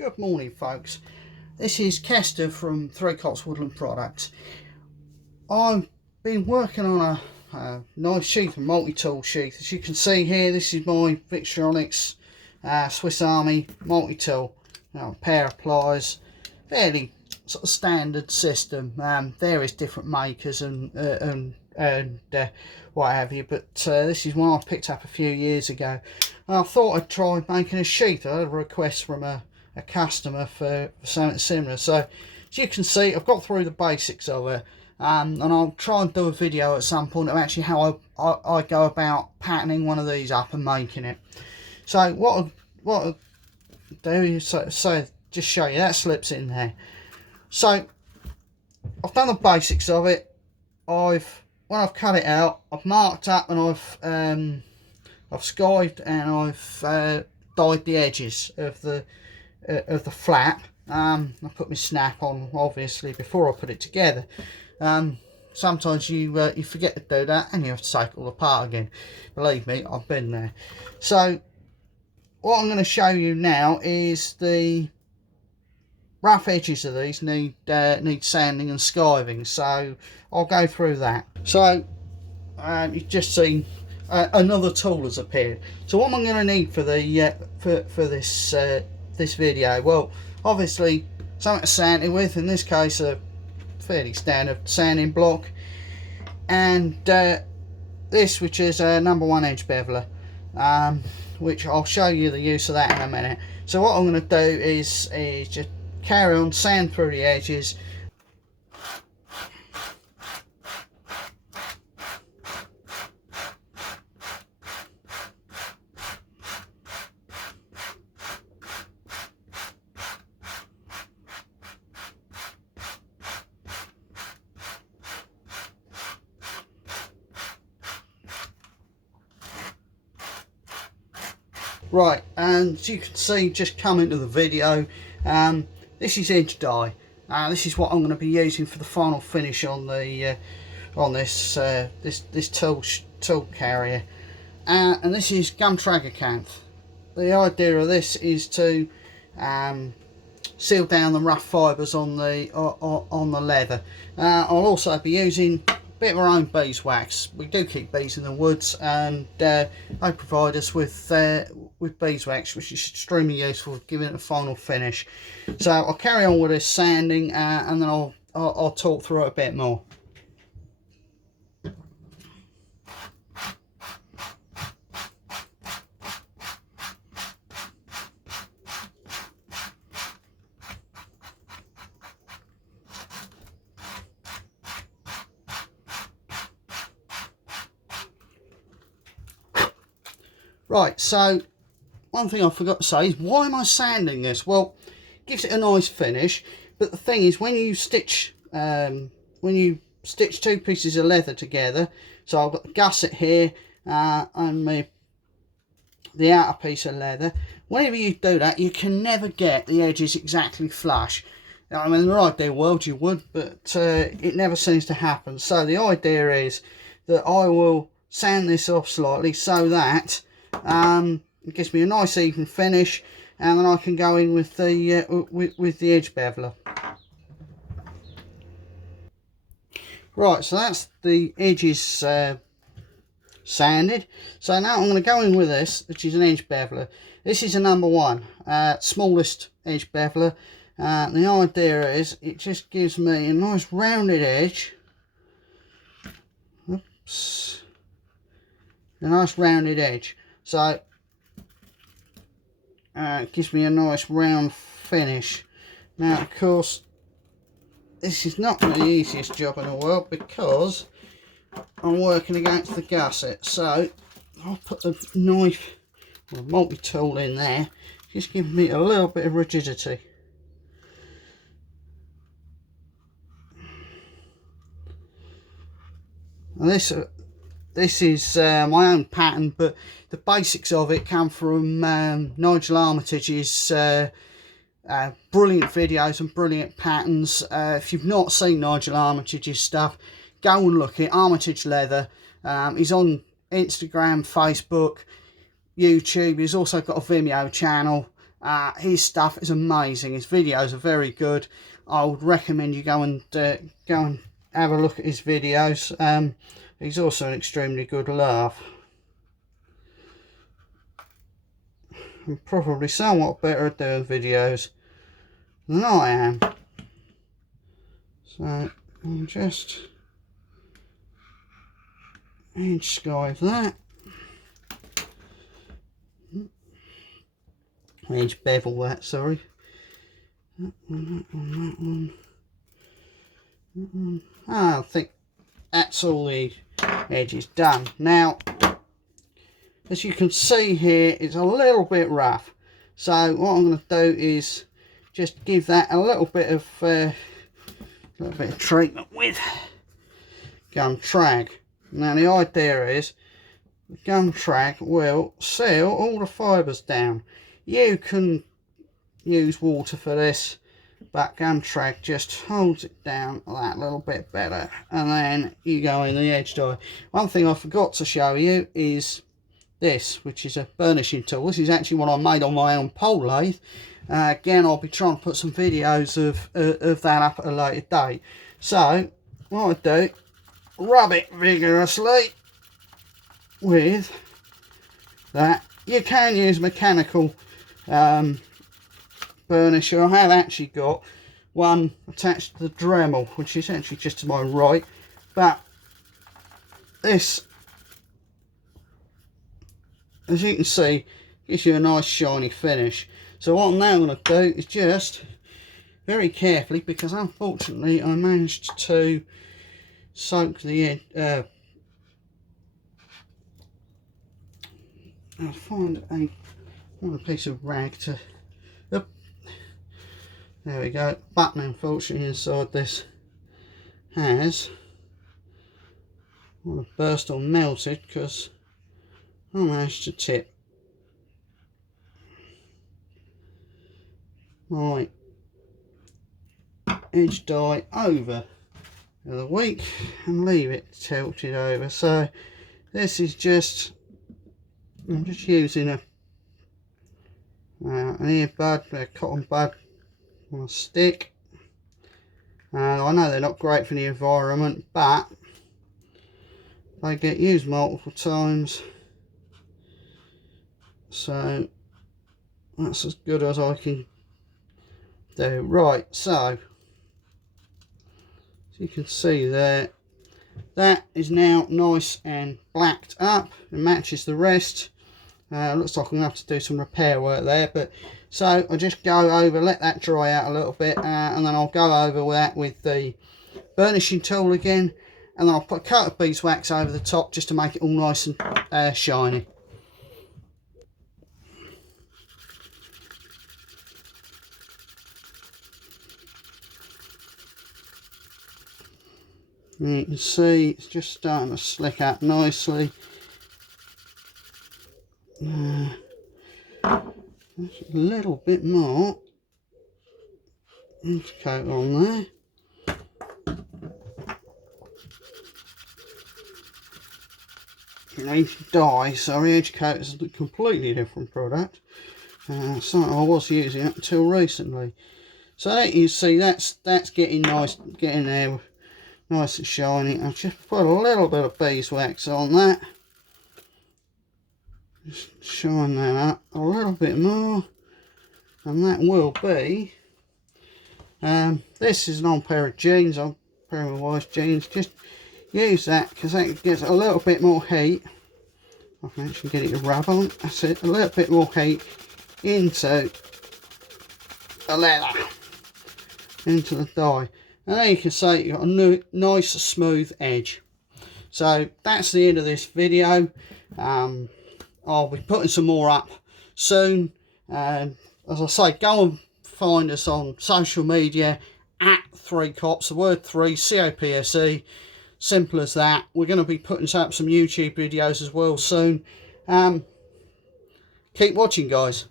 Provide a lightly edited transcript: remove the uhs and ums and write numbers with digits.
Good morning, folks. This is Kester from Three Cots Woodland Products. I've been working on a knife sheath, a multi-tool sheath. As you can see here, this is my Victorinox Swiss Army multi-tool. Pair of pliers, fairly sort of standard system. Various different makers and what have you, but this is one I picked up a few years ago. And I thought I'd try making a sheath. I had a request from a customer for something similar. So as you can see, I've got through the basics of it, and I'll try and do a video at some point of actually how I go about patterning one of these up and making it. So what I do is so just show you that slips in there. So I've done the basics of it. When I've cut it out, I've marked up and I've skived and I've dyed the edges of the flap. I put my snap on obviously before I put it together. Sometimes you forget to do that and you have to take it all apart again. Believe me, I've been there. So what I'm going to show you now is the rough edges of these need sanding and skiving, so I'll go through that. So you've just seen another tool has appeared. So what am I going to need for the for this video? Well, obviously something to sand it with. In this case, a fairly standard sanding block, and this, which is a number 1 edge beveler, which I'll show you the use of that in a minute. So what I'm going to do is just carry on, sand through the edges. Right, and as you can see, just come into the video, this is edge dye. This is what I'm going to be using for the final finish on the this tool carrier, and this is gum tragacanth. The idea of this is to seal down the rough fibres on the leather. I'll also be using a bit of our own beeswax. We do keep bees in the woods, and they provide us with beeswax, which is extremely useful for giving it a final finish. So I'll carry on with this sanding, and then I'll talk through it a bit more. Right, so one thing I forgot to say is, why am I sanding this? Well, it gives it a nice finish, but the thing is, when you stitch two pieces of leather together, so I've got the gusset here and the outer piece of leather. Whenever you do that, you can never get the edges exactly flush. I mean, in the ideal world you would, but it never seems to happen. So the idea is that I will sand this off slightly so that it gives me a nice even finish, and then I can go in with the with the edge beveler. Right, so that's the edges sanded. So now I'm going to go in with this, which is an edge beveler. This is a number 1, smallest edge beveler. The idea is it just gives me a nice rounded edge. Oops. A nice rounded edge. So it gives me a nice round finish. Now, of course, this is not the easiest job in the world because I'm working against the gusset. So I'll put the knife or multi-tool in there, just giving me a little bit of rigidity. And this is my own pattern, but the basics of it come from Nigel Armitage's brilliant videos and brilliant patterns. If you've not seen Nigel Armitage's stuff, go and look at Armitage Leather. He's on Instagram, Facebook, YouTube. He's also got a Vimeo channel. His stuff is amazing. His videos are very good. I would recommend you go and have a look at his videos. He's also an extremely good laugh. And probably somewhat better at doing videos than I am. So I'll just edge skive that. Edge bevel that, sorry. That one, that one, that one. That one. I think that's all the edges done. Now, as you can see here, it's a little bit rough. So what I'm going to do is just give that a little bit of treatment with gum trag. Now the idea is the gum trag will seal all the fibres down. You can use water for this, but gum trag just holds it down that little bit better, and then you go in the edge dye. One thing I forgot to show you is this, which is a burnishing tool. This is actually what I made on my own pole lathe. Again, I'll be trying to put some videos of that up at a later date. So what I do, rub it vigorously with that. You can use mechanical burnisher. I have actually got one attached to the Dremel, which is actually just to my right, but this, as you can see, gives you a nice shiny finish. So what I'm now going to do is just very carefully, because unfortunately I managed to soak the I'll find a piece of rag to, there we go. Button, unfortunately, inside this has burst or melted because I managed to tip my edge dye over the wick and leave it tilted over. So this is just, I'm just using an earbud, a cotton bud on a stick. I know they're not great for the environment, but they get used multiple times, so that's as good as I can do. Right, so as you can see there, that is now nice and blacked up. It matches the rest. Looks like I'm going to have to do some repair work there, but so I just go over, let that dry out a little bit, and then I'll go over with that with the burnishing tool again, and then I'll put a coat of beeswax over the top just to make it all nice and shiny. And you can see it's just starting to slick up nicely. A little bit more coat on there. Edge dye, sorry, edge coat is a completely different product. Something I was using up until recently. So there you see that's getting nice, getting there nice and shiny. I've just put a little bit of beeswax on that. Just shine that up a little bit more, and that will be. This is an old pair of jeans. I'm wearing my wife's jeans. Just use that because that gets a little bit more heat. I can actually get it to rub on. That's it. A little bit more heat into the leather, into the dye, and there you can see you've got a nice smooth edge. So that's the end of this video. I'll be putting some more up soon. As I say, go and find us on social media at 3Copse, the word 3, COPSE. Simple as that. We're going to be putting up some YouTube videos as well soon. Keep watching, guys.